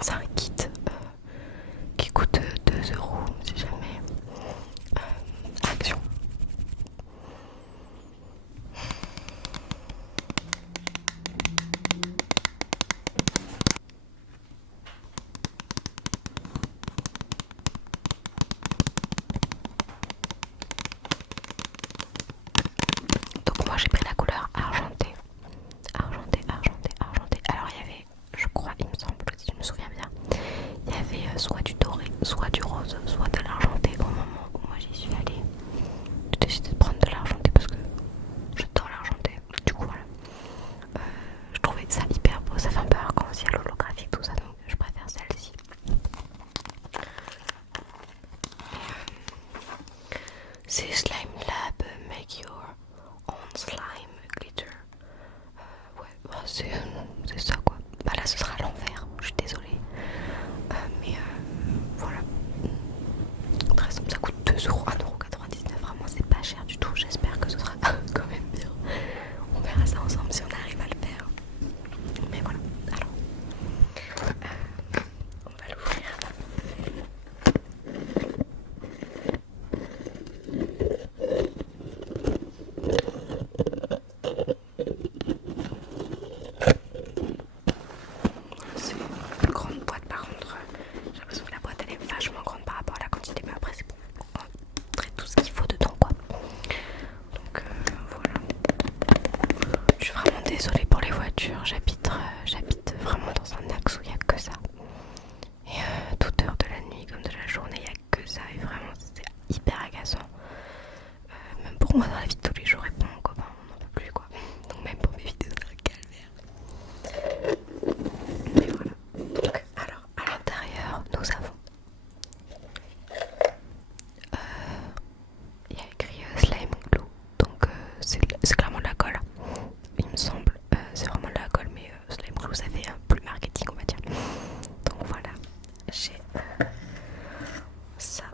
C'est un kit qui coûte 2 € si jamais. Action. Donc moi j'ai pris la couleur argentée. Argentée, argentée, argentée. Alors il y avait, je crois, il me semble, si je me souviens bien, il y avait soit du doré, soit du rose, soit de l'argenté. Au moment où moi j'y suis allée, j'ai décidé de prendre de l'argenté parce que j'adore l'argenté. Du coup voilà, je trouvais ça hyper beau, ça fait un peu arc-en-ciel holographique tout ça, donc je préfère celle-ci. C'est Slime Lab Make Your Own Slime Glitter. Ouais, bah, c'est ça quoi. Bah là ce sera à l'envers, je suis désolée. Mais voilà. Très simple, ça coûte 2 €, 1,99 €. Vraiment c'est pas cher du tout. J'espère que ce sera quand même bien. On verra ça ensemble si on arrive à le faire. Mais voilà, alors on va l'ouvrir. C'est une grande boîte par contre. J'ai l'impression que la boîte elle est vachement grande par rapport à la quantité, mais après c'est bon, on traite tout ce qu'il faut dedans quoi. Donc voilà. Je suis vraiment désolée pour les voitures, j'habite vraiment dans un axe où il n'y a que ça. Et toute heure de la nuit comme de la journée, il n'y a que ça et vraiment c'est hyper agaçant. Même pour moi dans la vie de tous les jours et pour mon copain, on n'en peut plus quoi. Donc même pour mes vidéos, c'est un calvaire. Mais voilà. Donc alors à l'intérieur, nous avons il y a écrit slime glue, donc c'est clairement de la colle, il me semble. C'est vraiment de la colle, mais slime glue ça fait plus marketing on va dire. Donc voilà, j'ai ça.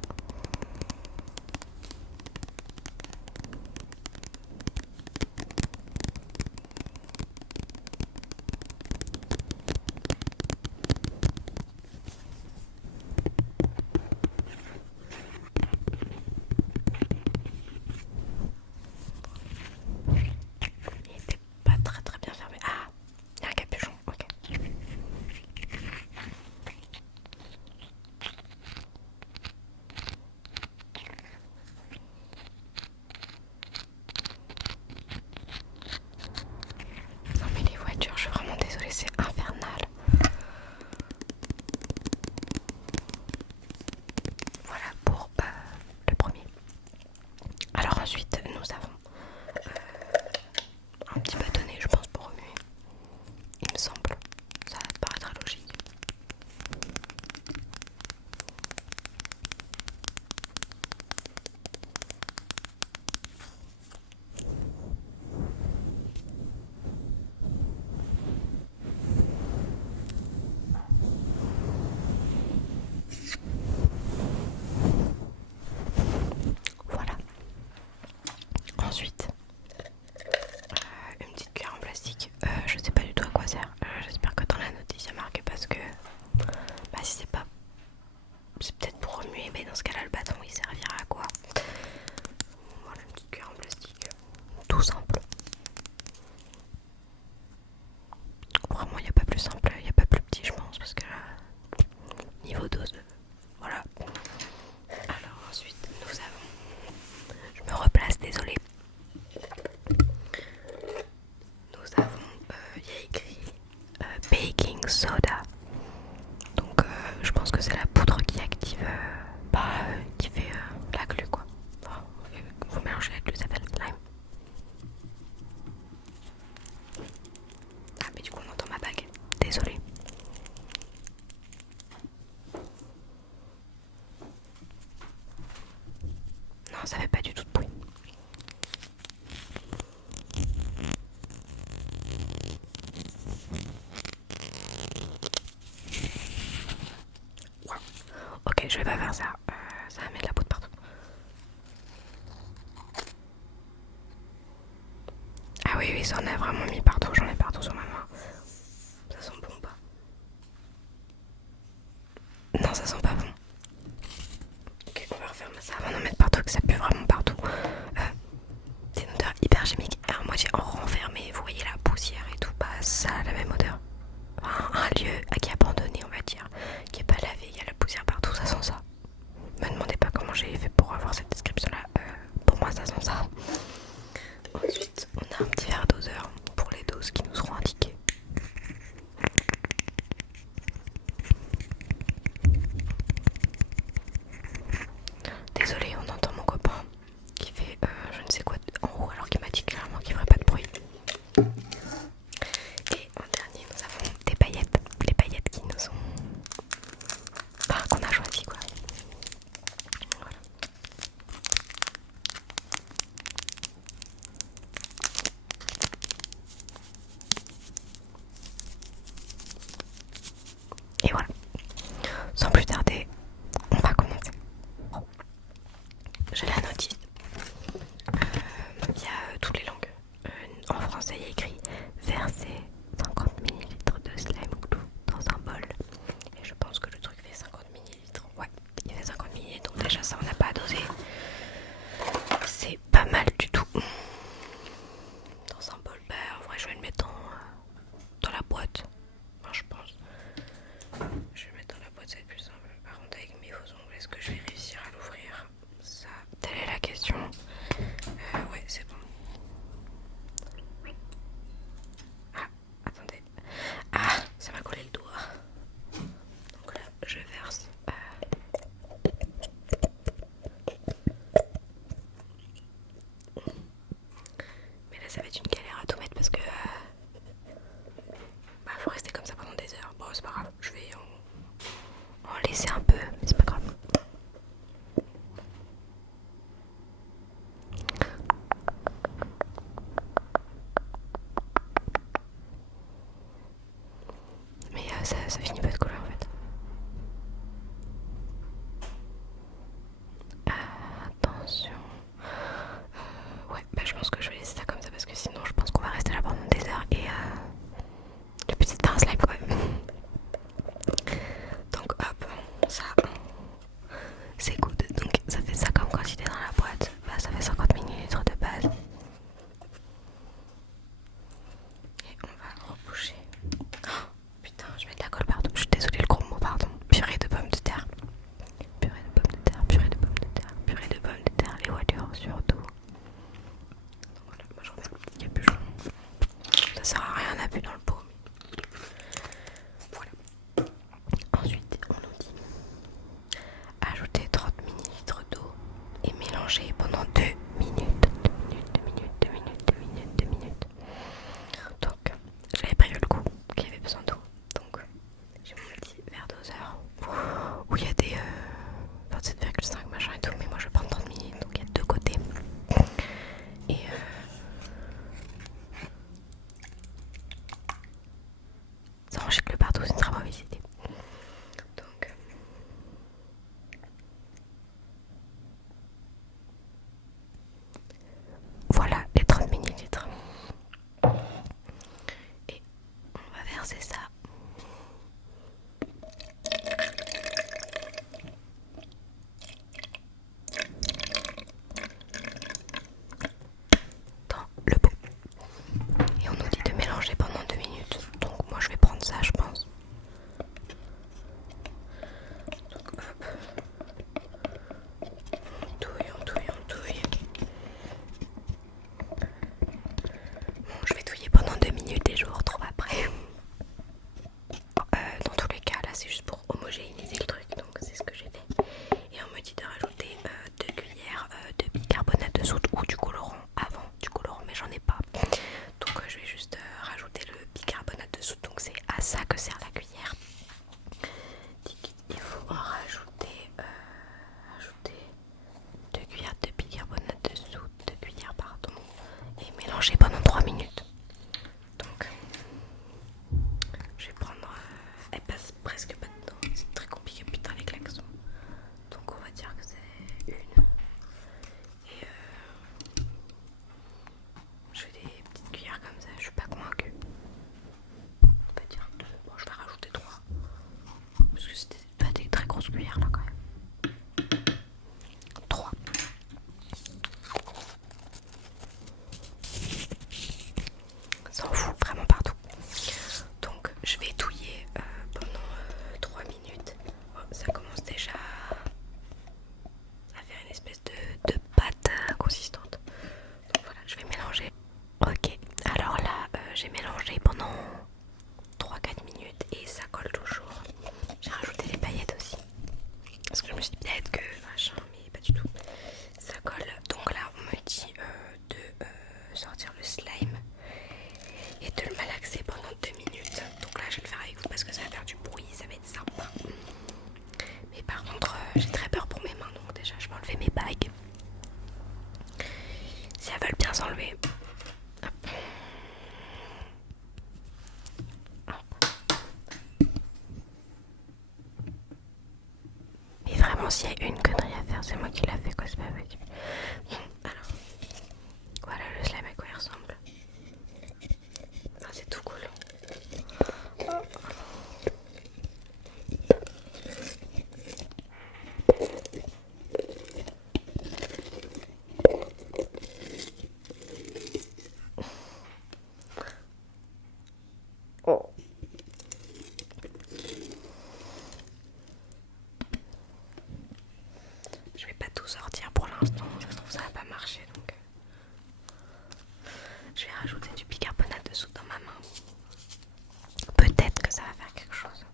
Il était pas très bien fermé. Ah, il y a un capuchon, ok. Non mais les voitures, je suis vraiment désolée, c'est infernal. Voilà pour le premier. Alors ensuite, nous avons un petit bâtonnet, je pense, pour remuer. Il me semble, ça paraîtra logique. Voilà. Ensuite, une petite cuillère en plastique. Je sais pas du tout à quoi sert. J'espère que dans la notice il y a marqué parce que bah, si c'est pas, c'est peut-être pour remuer, mais dans ce cas-là le bâton il servira à quoi? Voilà, une petite cuillère en plastique, tout simple. Vraiment il n'y a pas plus simple, il n'y a pas plus petit je pense parce que niveau dose, voilà. Alors ensuite nous avons, je me replace, désolée. Nous avons, il y a écrit baking soda. Donc je pense que c'est la poudre qui active, qui fait la glu quoi. Enfin, vous mélangez la glu, ça fait le slime. Ah mais du coup on entend ma bague, désolée. Non, ça fait pas du tout de bruit. Wow. Ok, je vais pas faire ça. Ça va mettre la poudre partout. Ah oui, oui, ça en a vraiment mis partout. J'en ai partout sur ma main. Ça sent bon ou pas? parce que c'était pas des très grosses cuillères là quand même. 3. Ça en fout vraiment partout. Donc je vais touiller pendant 3 minutes. Oh, ça commence déjà à faire une espèce de pâte consistante. Donc voilà, je vais mélanger. Ok, alors là j'ai mélangé pendant 3-4 minutes et ça colle toujours. J'ai rajouté les paillettes aussi. Parce que je me suis dit peut-être que machin, mais pas du tout. Ça colle. Donc là on me dit de sortir le slime et de le malaxer pendant 2 minutes. Donc là je vais le faire avec vous parce que ça va faire du bruit, ça va être sympa. Mais par contre j'ai très peur pour mes mains, donc déjà je vais enlever mes bagues. Si elles veulent bien s'enlever. Hop. Hop. Mais vraiment s'il y a une connerie à faire, c'est moi qui l'a fait quoi, c'est pas vrai. Bon alors, voilà le slime à quoi il ressemble. Ah, c'est tout cool. Oh. Je vais pas tout sortir pour l'instant, ça se trouve ça va pas marcher donc je vais rajouter du bicarbonate de soude dans ma main. Peut-être que ça va faire quelque chose.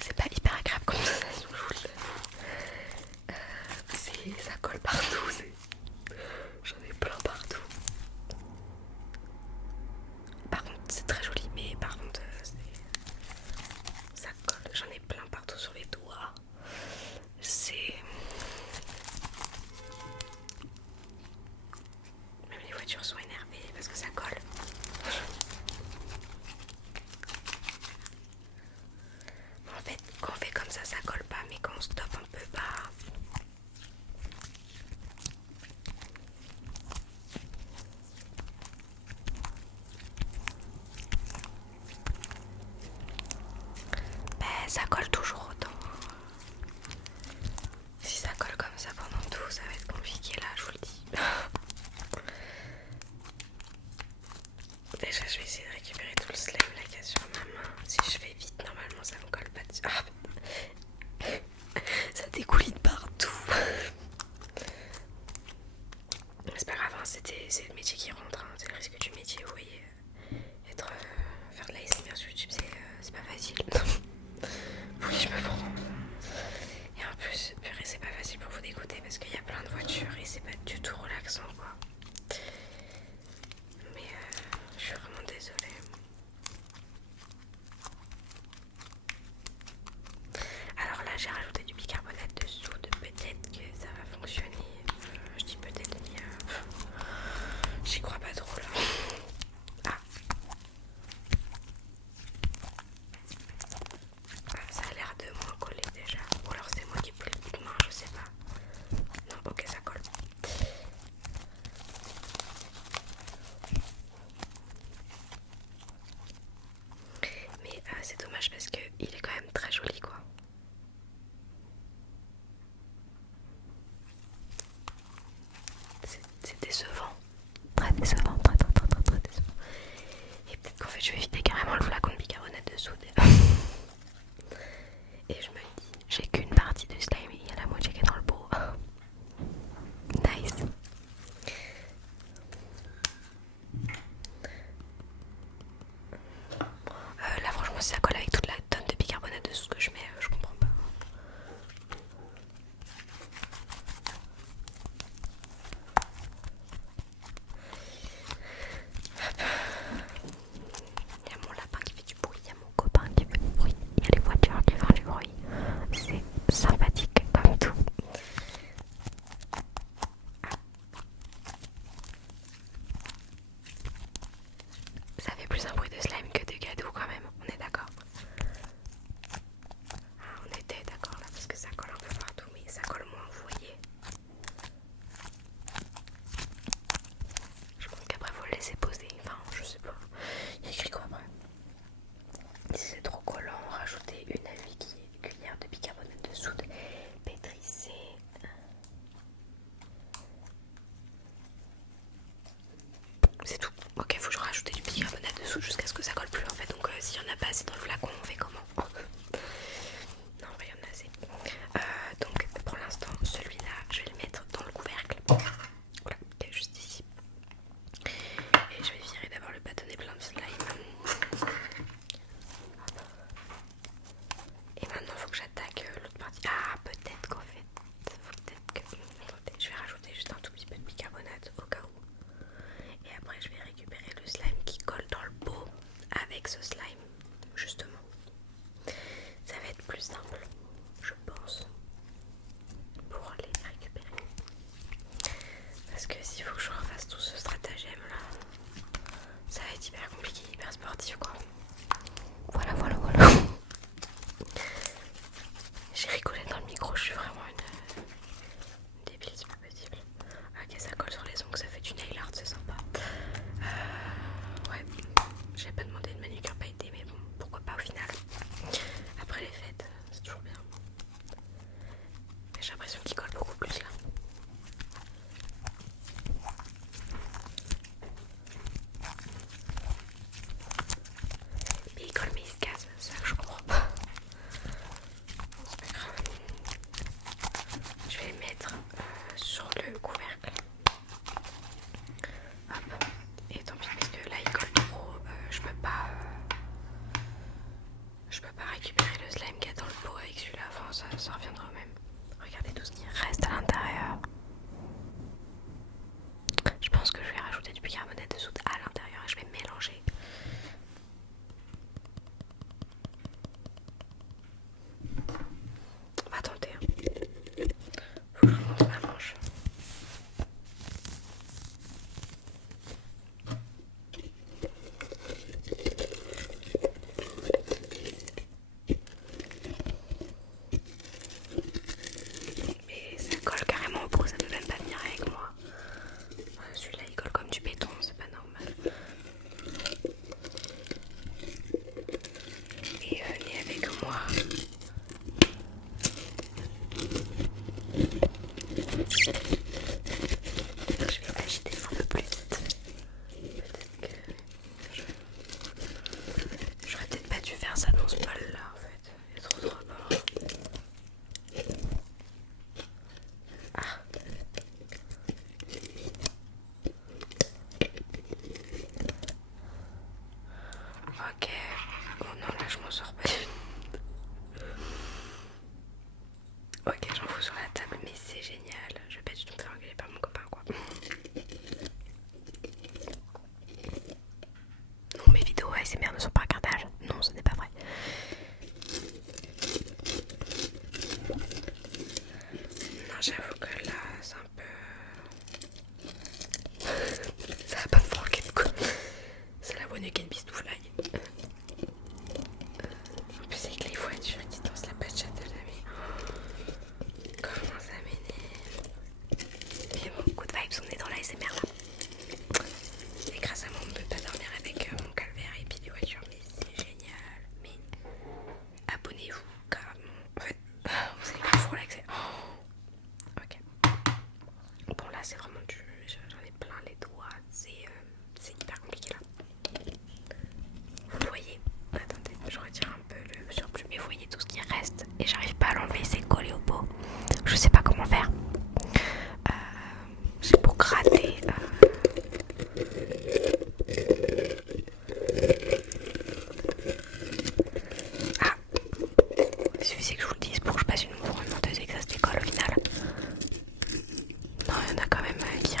C'est pas hyper agréable comme sensation, je vous le dis. Ça colle partout, j'en ai plein partout. Par contre c'est très joli, mais par contre ça colle, j'en ai plein partout sur les doigts. C'est... Même les voitures sont énervées parce que ça colle. En fait, quand on fait comme ça colle pas, mais quand on stoppe un peu, bah... ça colle toujours autant. Si ça colle comme ça pendant tout, ça va être compliqué là, je vous le dis. Déjà, je vais essayer de récupérer tout le slime là qu'il y a sur ma main. Si je fais vite, normalement ça me colle pas dessus. Ah. Ça dégouline partout. C'est pas grave, hein, c'est le métier qui rentre, hein, c'est le risque du métier, vous voyez. Faire de l'ASMR sur YouTube, c'est pas facile. Oui, je me prends. Et en plus, purée, c'est pas facile pour vous d'écouter parce qu'il y a plein de voitures et c'est pas du tout relaxant quoi. Mais je suis vraiment désolée. Alors là, j'ai rajouté du bicarbonate de soude. Peut-être que ça va fonctionner. Je dis peut-être, mais j'y crois pas trop là. Ah. Ça a l'air de moins coller déjà. Ou alors c'est moi qui ai pris le coup de main, je sais pas. Non, ok, ça colle. Parce que s'il faut que je refasse tout ce stratagème là, ça va être hyper compliqué, hyper sportif quoi. Voilà. J'ai rigolé dans le micro, je suis vraiment une débile, c'est pas possible. Ok, ça colle sur les ongles, ça fait du nail art, c'est sympa. Ouais, j'avais pas demandé de manucure pailleté, mais bon, pourquoi pas au final. Après les fêtes, c'est toujours bien. J'ai l'impression qu'il colle beaucoup plus là. Mais il colle mais il se casse, c'est ça que je comprends pas. C'est pas grave. Je vais le mettre sur le couvercle. Hop. Et tant pis parce que là il colle trop. Je peux pas récupérer le slime qu'il y a dans le pot avec celui-là. Enfin ça reviendra au même. Regardez tout ce qui reste à l'intérieur. Je pense que je vais rajouter du bicarbonate de soude à l'intérieur et je vais mélanger. On va tenter. Faut que je remonte ma manche. Mais ça colle carrément au pot, ça peut même pas venir avec moi. Celui-là il colle comme du béton, c'est pas normal. Et venez avec moi. Je vais agiter un peu plus vite. Peut-être que j'aurais peut-être pas dû faire ça dans ce bol là en fait. Il est trop fort. Ah. Ok. Oh non, là je m'en sors pas du tout. Ok, j'en fous sur la table, mais c'est génial. Je vais pas du tout me faire engueuler par mon copain quoi. Non, mes vidéos ASMR ne sont pas un cardage. Non, ce n'est pas vrai. Non, j'avoue que là, c'est un peu... Ça va pas me faire engueuler quoi. C'est la bonne Ken Bistouflaille. En plus avec les voitures qui dansent la pachette de la vie. Comment ça m'énerve. Mais bon, good vibes, on est dans la ASMR là. Et grâce à moi on ne peut pas dormir avec mon calvaire et puis les voitures. Mais c'est génial. Mais abonnez-vous carrément. En fait, vous allez grave relaxer. Ok. Bon là c'est vraiment du... J'en ai plein les doigts. C'est hyper compliqué là. Vous le voyez. Attendez, je retire un peu le surplus. Mais vous voyez tout ce qui reste. Et j'arrive pas à l'enlever, c'est collé au pot. Je sais pas comment faire. C'est pour gratter. Ah, il suffisait que je vous le dise pour que je passe une monteuse et que ça se décolle au final. Non, il y en a quand même qui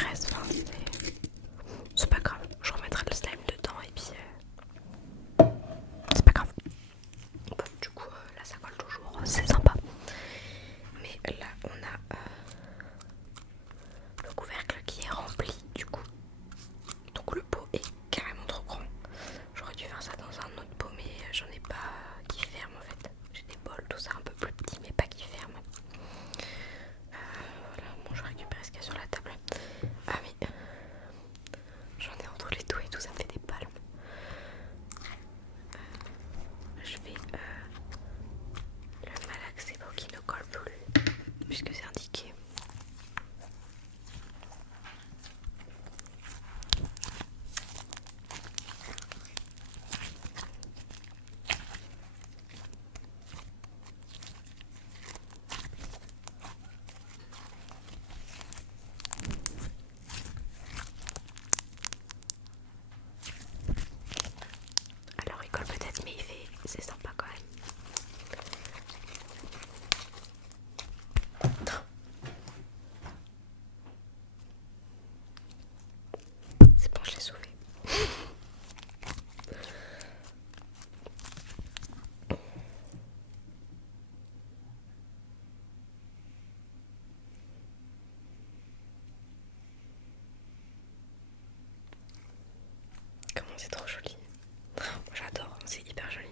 C'est trop joli. Moi j'adore, c'est hyper joli.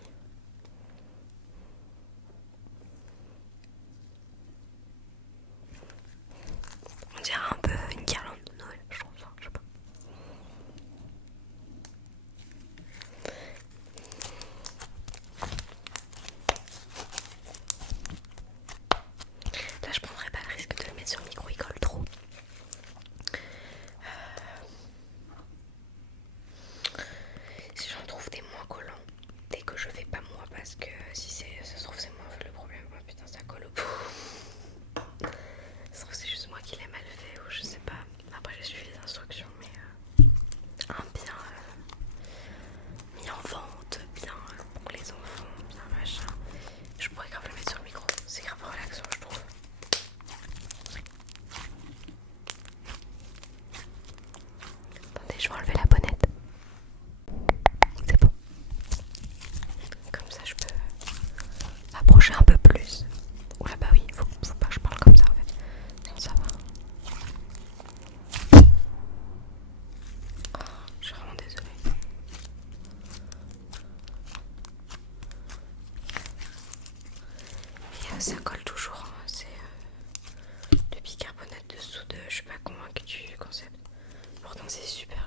On dirait un peu une guirlande de Noël, je trouve. Enfin, je sais pas. Là je prendrais pas le risque de le mettre sur le micro, il colle trop. Si j'en trouve des moins collants, dès que je fais pas moi, parce que si ça se trouve c'est moi le problème. Oh, putain ça colle au bout. Ça se trouve c'est juste moi qui l'ai mal fait ou je sais pas. Après j'ai suivi les instructions mais un bien mis en vente, bien pour les enfants, bien machin. Je pourrais grave le mettre sur le micro, c'est grave relaxant je trouve. Attendez, je vais enlever la bonnette. C'est bon. Comme ça je peux m'approcher un peu plus. Oula bah oui, faut pas que je parle comme ça en fait. Sinon ça va. Oh, je suis vraiment désolée. Et ça colle toujours, hein. C'est le bicarbonate de soude, je suis pas convaincue du concept. Pourtant c'est super